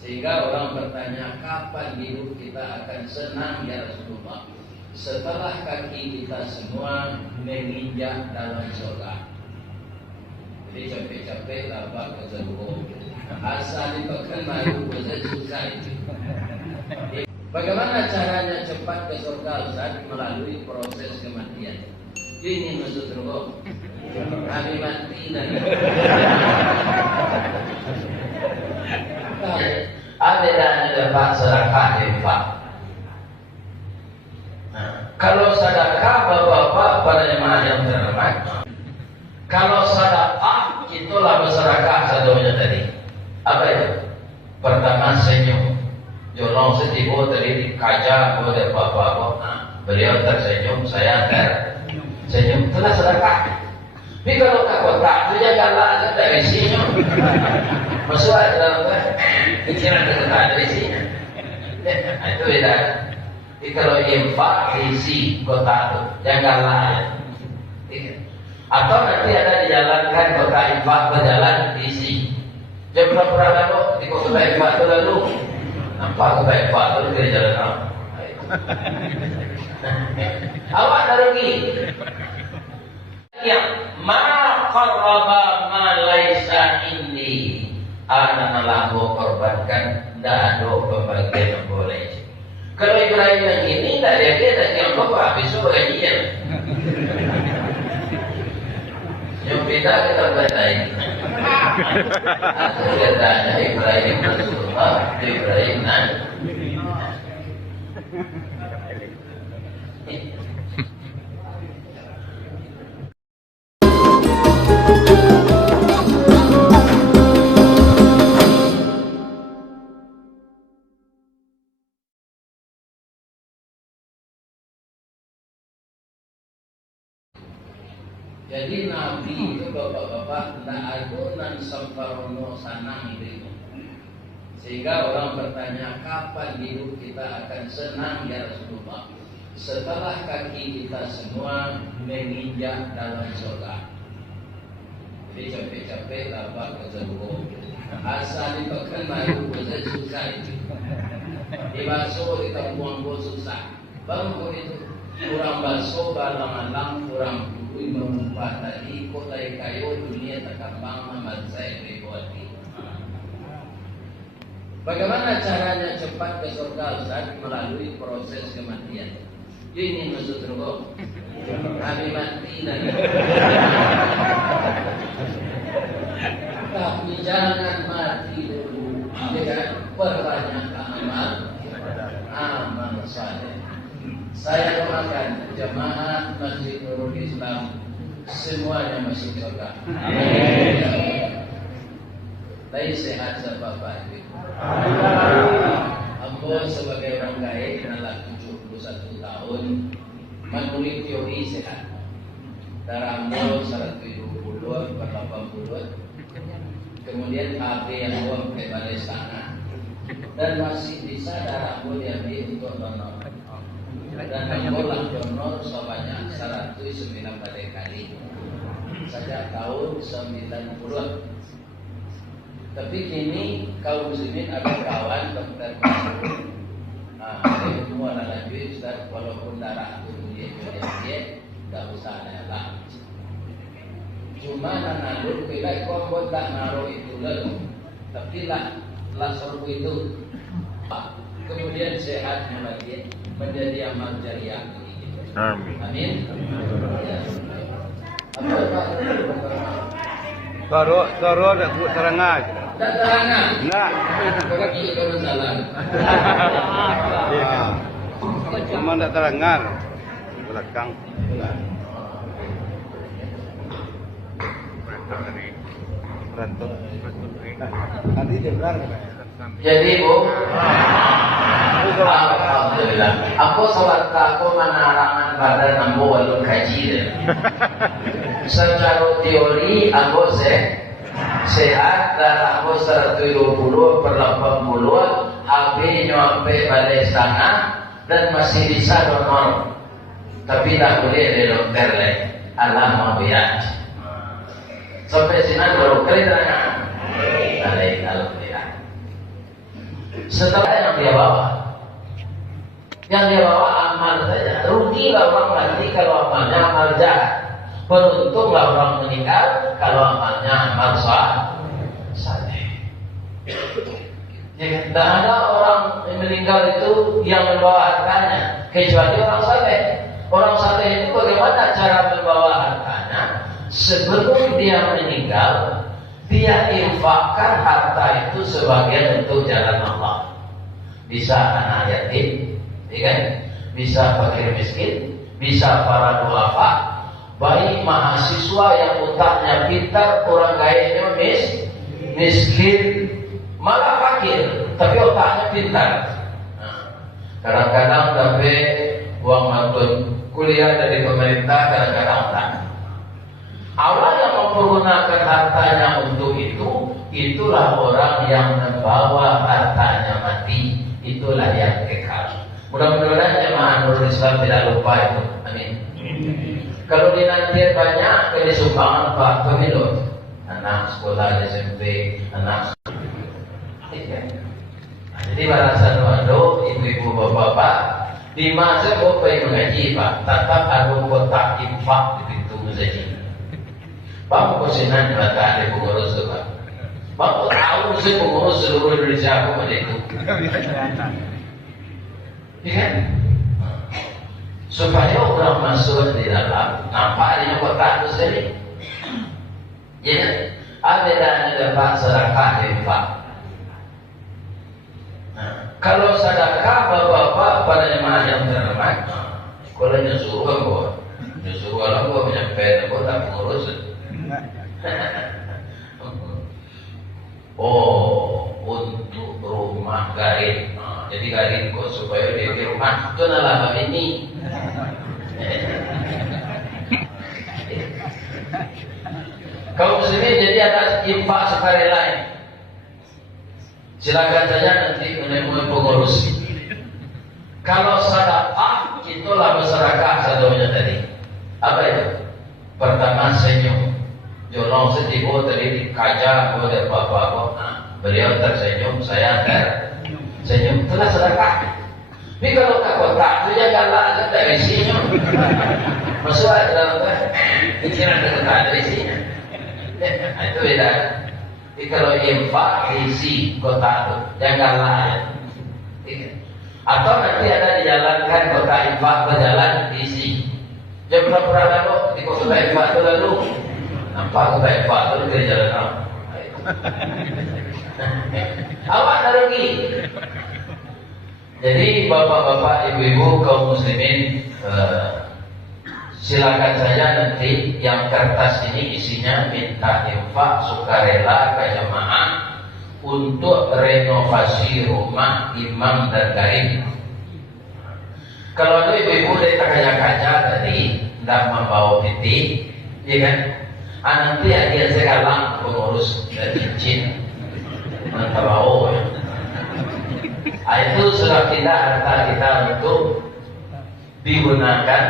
Sehingga orang bertanya, kapan hidup kita akan senang ya Rasulullah? Setelah kaki kita semua menginjak dalam surga. Jadi capek-capek lapar ke seluruh. Asal dipakai malu susah itu. Bagaimana caranya cepat ke surga Ustaz? Melalui proses kematian. Ini maksud surga. Kami mati dan adanya dapat sedekah infak. Kalau sedekah bapak-bapak pada jemaah yang terhormat, kalau sedekah itulah bersedekah satunya tadi. Apa itu? Pertama senyum. Jolong setibo tadi dikaja oleh bapak-bapak. Beliau tersenyum, saya tersenyum. Itulah sedekah. Tapi kalau tak kotak itu janganlah ada isinya. Masuk dalam pikiran kita ada isinya. Itu beda. Jadi kalau infak isi kotak itu janganlah. Atau nanti ada dijalankan kotak infak berjalan isi. Jangan pura-pura lalu di kotak infak itu lalu. Nampak kotak infak itu di jalan apa? Awak ada rugi. Yang ma qarraba ma laisa indi, ana telah korbankan tidak ada pembagian yang boleh. Kalau Ibrahim yang ini tidak dia yang bapak habis gajian. Yang beda kita bacain. Aku katanya Ibrahim Rasulullah, Ibrahim Jadi Nabi itu bapak-bapak tidak agunan samparono sanang itu. Sehingga orang bertanya, kapan hidup kita akan senang ya Rasulullah? Setelah kaki kita semua menginjak dalam surga. Jadi capek-capek lapar ke seluruh. Asal dipakai malu susah itu. Di bakso kita buang susah. Bangku itu kurang bakso balang-alang kurang mengubah tadi kota kayu dunia terkembang nama saya pribadi. Bagaimana caranya cepat ke surga Ustaz? Melalui proses kematian. Ini maksud surga. Kami mati dan tapi jangan mati dulu dengan perbanyak amal saleh. Saya doakan jemaah Masjid Nurul Islam semuanya masuk surga. Baik sehat Bapak Ibu. Ambo sebagai orang gaib dalam 71 tahun menurut teori sehat. Darah ambo 120/80. Kemudian AB yang buang ke balai sana dan masih bisa darah ambo diambil untuk donor. Dan ambolah donor sebanyak 109 kali sejak tahun 90. Tapi kini kaum muslimin ada kawan dokter Masrur. Saya semua lanjut Ustaz, walaupun darah itu dia tidak usah ada. Cuma nanalur bila kau tak naruh itu lalu, tapi lah sorbu itu. Kemudian sehat lagi menjadi amal jariah. Amin. Toro ada buat terangan. Tak terangan. Nak. Kaki kalau salah. Cuma tak terangan. Belakang. Berantem. Nanti dia berang. Jadi Bu, alhamdulillah. Aku salat aku menarangan badan ambo walun kaji. Secara teori aku sehat dan aku 120/80 AB nyampe balai sana dan masih bisa donor. Tapi tak boleh ada dokter leh. Alhamdulillah. Sampai sini baru kali terang. Alhamdulillah. setelah yang dia bawa. Yang dia bawa amal saja. Rugilah orang nanti kalau amalnya amal jahat. Beruntunglah orang meninggal kalau amalnya amal saleh. Ya, tidak ada orang yang meninggal itu yang membawa hartanya kecuali orang saleh. Orang saleh itu bagaimana cara membawa hartanya? Sebelum dia meninggal, dia infakkan harta itu sebagian untuk jalan Allah. Bisa anak yatim, ya kan? Bisa fakir miskin, bisa para duafa, baik mahasiswa yang otaknya pintar, orang gayanya miskin, malah fakir, tapi otaknya pintar. Kadang-kadang dapat uang mantun kuliah dari pemerintah, kadang-kadang tak. Allah yang mempergunakan hartanya untuk itu, itulah orang yang membawa hartanya mati, itulah yang kekal. Mudah-mudahan jemaah Nurul Islam tidak lupa itu. Amin. Kalau dinanti banyak ke sumbangan Pak Pemilu, anak sekolah SMP, anak jadi balasan wado, ibu-ibu bapak-bapak di masa bapak mengaji Pak, tetap ada kotak infak di pintu masjid. Pak kosinan mata ada pengurus tu Pak. Pak tahu sih pengurus seluruh Indonesia aku pada itu. Ya kan? Supaya orang masuk di dalam nampaknya kotak itu sendiri. Ya kan? Ada dan dapat sedekah infak. Kalau sedekah bapak-bapak pada jemaah yang terhormat, kalau nyuruh apa? Nyuruh orang gua menyampaikan gua tak pengurus. Oh, untuk rumah gaib. Jadi gaib kok supaya dia di rumah itu adalah ini. Kaum muslimin jadi ada infak sukarela. Silakan saja nanti menemui pengurus. Kalau sedekah itulah bersedekah satunya tadi. Apa itu? Pertama senyum. Jolong setibo tadi dikaja oleh bapak-bapak. Nah, beliau tersenyum, saya tersenyum. Itulah sedekah. Tapi kalau tak kotak itu janganlah ada isinya. Masuk ada dalam pikiran kita ada isinya. Itu beda. Tapi kalau infak isi kotak itu janganlah. Atau nanti ada dijalankan kotak infak berjalan isi. Jangan pura-pura lalu di kotak infak itu lalu. Nampak kotak infak itu dari jalan apa? Awak ada rugi. Jadi bapak-bapak, ibu-ibu, kaum muslimin, silakan saja nanti yang kertas ini isinya minta infak sukarela ke jemaah untuk renovasi rumah imam dan gaib. Kalau ada ibu-ibu dari kaca-kaca tadi tidak membawa piti, ya kan? Nanti aja sekarang pengurus dan cincin nanti bawa. Itu sudah kita harta kita untuk digunakan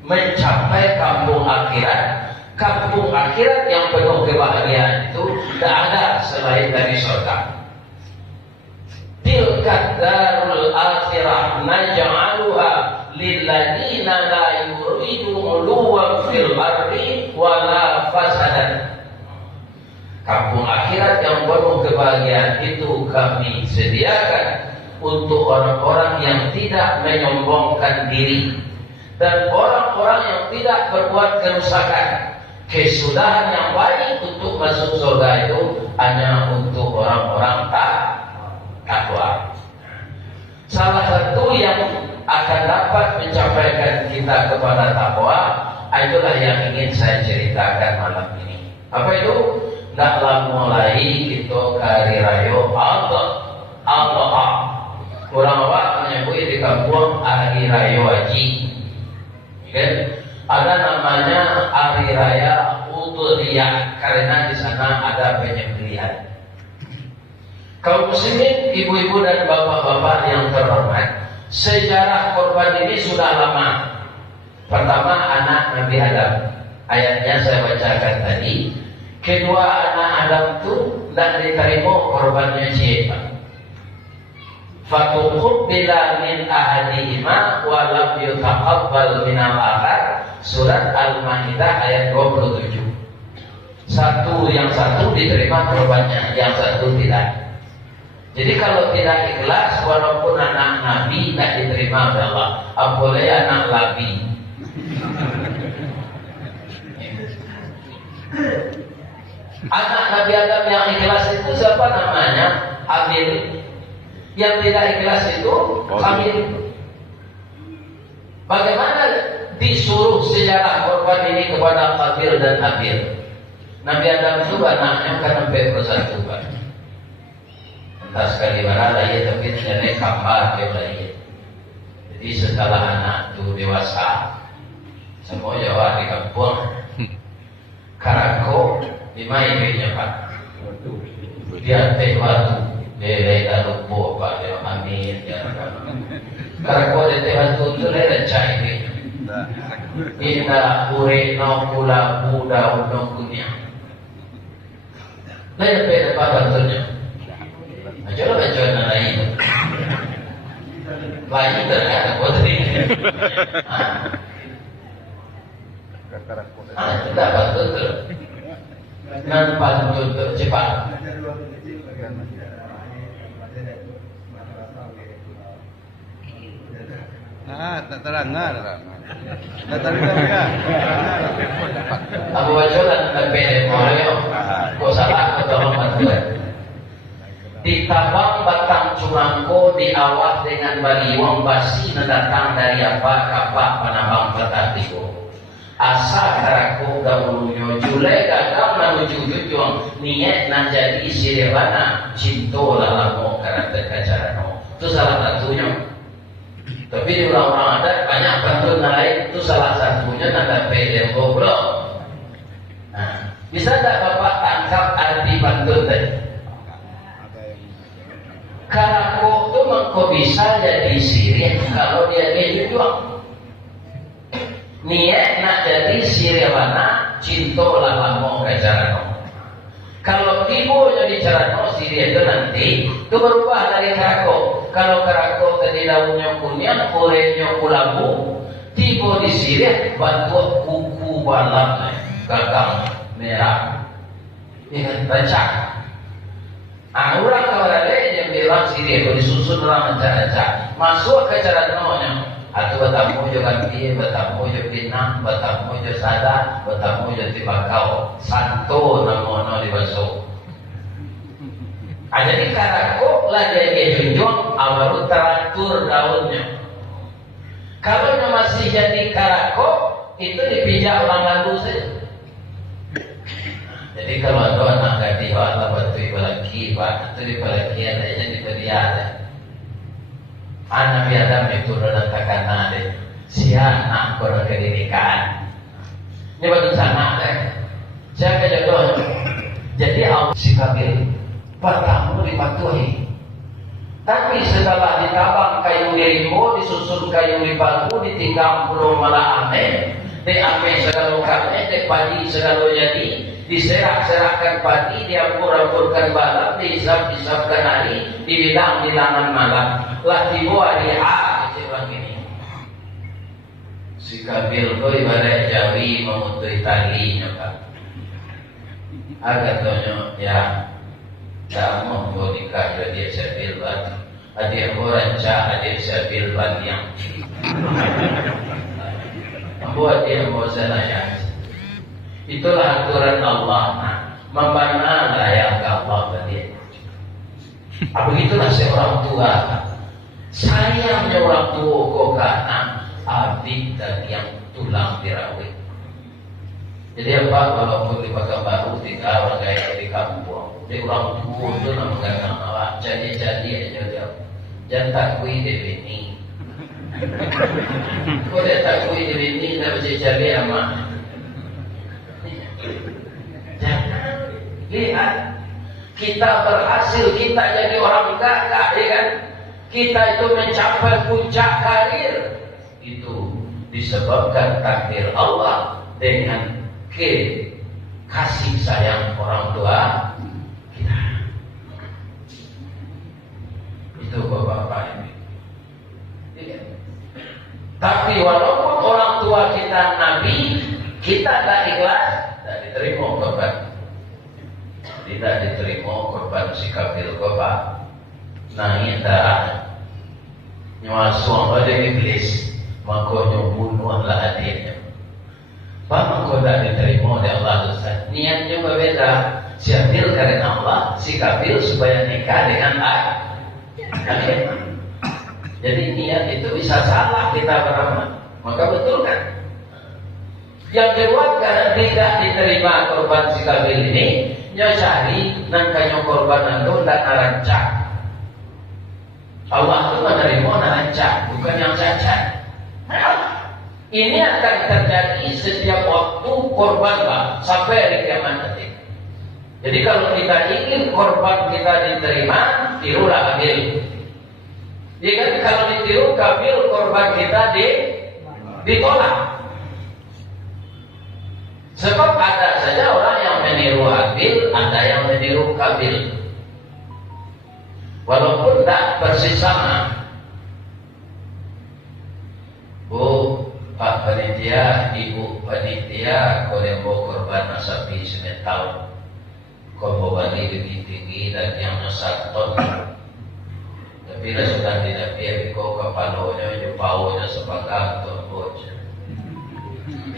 mencapai kampung akhirat. Kampung akhirat yang penuh kebahagiaan itu tidak ada selain dari surga. Tilka darul akhirah naj'aluha lilladzina la yuridu 'uluwan fil ardi wala fasadan. Kampung akhirat yang penuh kebahagiaan itu kami sediakan untuk orang-orang yang tidak menyombongkan diri dan orang-orang yang tidak berbuat kerusakan. Kesudahan yang baik untuk masuk surga itu hanya untuk orang-orang takwa. Salah satu yang akan dapat mencapaikan kita kepada takwa itulah yang ingin saya ceritakan malam ini. Apa itu? Naklah mulai kita kari rayo Allah. Orang awak menyebut di kampung hari raya haji. Okay? Ada namanya hari raya Udhiyah karena di sana ada penyembelihan. Kaum muslimin, ibu-ibu dan bapak-bapak yang terhormat, sejarah korban ini sudah lama. Pertama anak Nabi Adam. Ayatnya saya bacakan tadi. Kedua anak Adam itu tidak diterima korbannya siapa. fatuqbila min ahadihima wa lam yutaqabbal min al-akhar. Surat Al-Maidah ayat 27. Yang satu diterima korbannya, yang satu tidak. Jadi kalau tidak ikhlas, walaupun anak Nabi tidak diterima oleh Allah, apalagi anak Nabi. Anak Nabi Adam yang ikhlas itu siapa namanya? Habil. Yang tidak ikhlas itu Habil. Bagaimana disuruh sejarah korban ini kepada Habil dan Habil? Nabi Adam itu anaknya kan sampai bersatu kan. Entah sekali berada ya, tapi ternyata kamar dia lagi. Jadi setelah anak itu dewasa, semua Jawa di kampung, karako dimain punya pak. Dia teh batu, lele dan lupa pak dia amin ya. Karako dia teh batu tu lele cai. Indah ure no pula buda undang kunyah. Lele pada pak bantunya. Coba baca lain. Lain terkadang putri. Tidak betul. Nampak betul cepat. Tak teranggar. Tak teranggar. Abu Wajolan tapi mau kok salah atau bantuan. Ditabang batang curangko diawat dengan baliwang basi mendatang dari apa kapak penambang petatiku. Asa karako dahulunya julai gagal menuju jujung niat nak jadi siribana cinto lalamo karakter kacarano. Itu salah satunya. Tapi di orang-orang adat banyak pantun lain, itu salah satunya nada pede goblok. Nah, bisa tak Bapak tangkap arti pantun tadi? Karako itu kok bisa jadi sirih kalau dia jujur. Niat nak jadi sirih mana cinto lalamo kacarano. Kalau tibo jadi carano sirih itu nanti itu berubah dari karako. Kalau karako tadi daunnya kunyang, olehnya kulabu, tibo di sirih bantu kuku balam gagang merah. Ini rancak. Orang kawan yang bilang sirih itu disusun orang rancak. Masuk ke caranonya. Atau bertamu juga ganti, bertamu juga pinang, bertamu juga sada, bertamu juga tibakau. Santo namono dibasuh. Jadi karako lah jadi junjung awal teratur daunnya. Kalau masih jadi karako itu dipijak orang lalu saja. Jadi kalau ada anak gadis Allah batu lagi, pak itu dipelaki ada yang diberi ada. Anak biadam itu letakkan ada. Siapa nak korang kedirikan? Ini batu sana deh. Siapa jodoh? Jadi Allah si Kabil bertamu dipatuhi. Tapi setelah ditabang kayu limbo, disusun kayu lipaku, ditinggal pulau malah ame, diame segala kami, dipadi segala jadi, diserak-serakkan padi, diampur-ampurkan balam, diisap-isapkan hari, dibilang-bilangan malam. Lah tiba hari A, kecil ini. Si Kabil itu ibarat Jawi memutui talinya kan. Agak tonyo ya. Kamu mau nikah jadi sabil ban, adik orang cah adik sabil ban yang, membuat dia mau senaya. Itulah aturan Allah. Membana layak Allah bagi. Begitulah seorang tua. Sayangnya orang tua kok karena abdi dan yang tulang dirawit. Jadi apa walaupun di Pekanbaru tinggal orang kaya di kampung, di orang tua itu nak menganggap awak jadi aja dia. Jangan takui di bini. Kau dia takui di bini nak jadi amat. Jangan lihat kita berhasil, kita jadi orang gagah, ya kan? Kita itu mencapai puncak karir itu disebabkan takdir Allah dengan kasih sayang orang tua kita. Itu bapak-bapak Tapi walaupun orang tua kita nabi, kita tak ikhlas, tak diterima korban. Tidak diterima korban si kafir korban. Nangis darah. Nyawa suang pada iblis, maka bunuhlah adiknya. Maka tak diterima oleh Allah Ustaz. Niatnya berbeda. Si Abil karena Allah, si kafir supaya nikah dengan adik. Jadi niat itu bisa salah kita beramal. Maka betul kan? Yang kedua, karena tidak diterima korban si kafir ini, nyari nangkanya korban itu dan narancak. Allah itu menerima narancak, bukan yang cacat. Ini akan terjadi setiap waktu korban Pak, sampai hari kiamat nanti. Jadi kalau kita ingin korban kita diterima, tirulah Abil. Ya kan, kalau ditiru Kabil, korban kita ditolak. Sebab ada saja orang yang meniru Abil, ada yang meniru Kabil. Walaupun tak persis sama. Bu, Pak panitia, Ibu panitia, kau yang bawa korban sapi semental, kau bawa bagi tinggi dan yang 1 ton. Tapi dah sudah tidak biar kau kepalanya, jepaunya sepanggang tombol.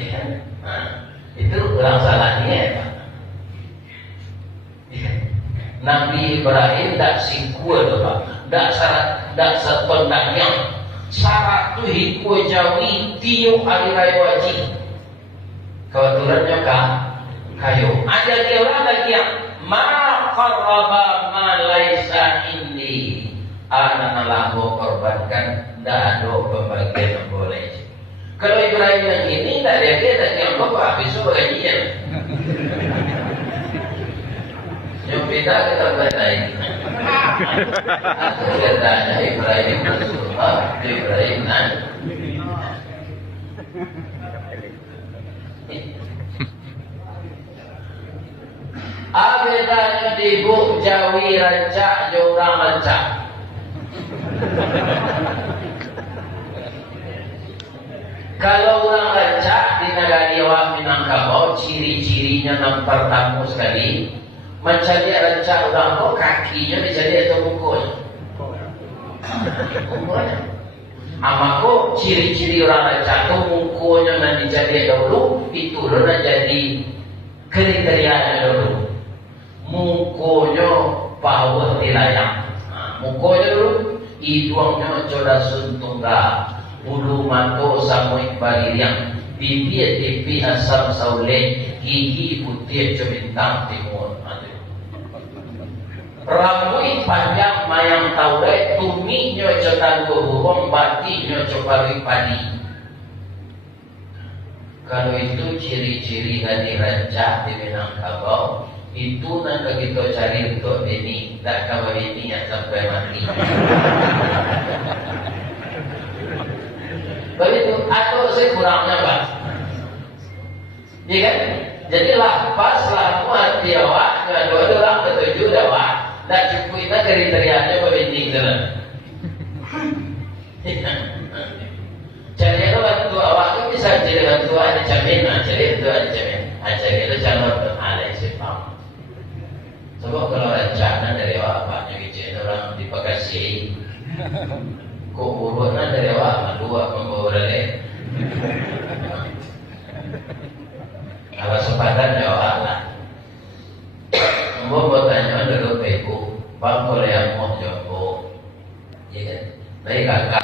Ya, nah, itu orang salahnya ya Pak. Ya. Nabi Ibrahim tak singkua tu Pak, tak setondaknya. Syarat tu hikwa jawi tiup hari raya wajib. Kebetulannya kayu. Ada dia orang lagi yang ma qarraba ma laisa indi. Anak lahu korbankan, tidak ada pembagian yang boleh. Kalau Ibrahim yang ini tak ada dia tak yang bapak besok gajian. Yang beda kita batai. Aku katanya Ibrahim Rasulullah, Ibrahim Nabi. Abedanya di Buk Jawi rancak, jorang rancak. Kalau orang rancak di negara Jawa Minangkabau, ciri-cirinya yang pertama sekali, mencari rancak orang kau kakinya dicari atau mukunya. Amako ciri-ciri orang rancak itu mukunya yang dicari dahulu, itu sudah jadi kriterianya dulu. Mukunya power tilayang, mukunya dulu. Hidungnya coda suntungga, bulu mato samuik baliriang, bibir tipi asam saule, gigi putih cemintang timur. Rambut panjang mayang taure, tuminya coda burung, batinya coba padi. Kalau itu ciri-ciri dari rancak di Minangkabau, itu nak kita cari untuk ini, tak kawan ini yang sampai mati. Begitu, atau saya kurangnya Pak. Ya kan? Jadi lapas lamu hati awak, dua-dua orang ketujuh awak, tak cukup itu kriterianya berbanding dengan. Jadi itu waktu awak itu bisa jadi waktu ada jamin, jadi itu ada jamin. Jadi itu calon ada sepam. Sebab kalau rencana dari awak banyak izin orang di Bekasi, kok urutnya dari awak dua membawa lele. Kalau sepadan jawab lah. Membawa bertanya dulu Ibu, bang kalau yang mau jawab, ya kan? Baik kakak.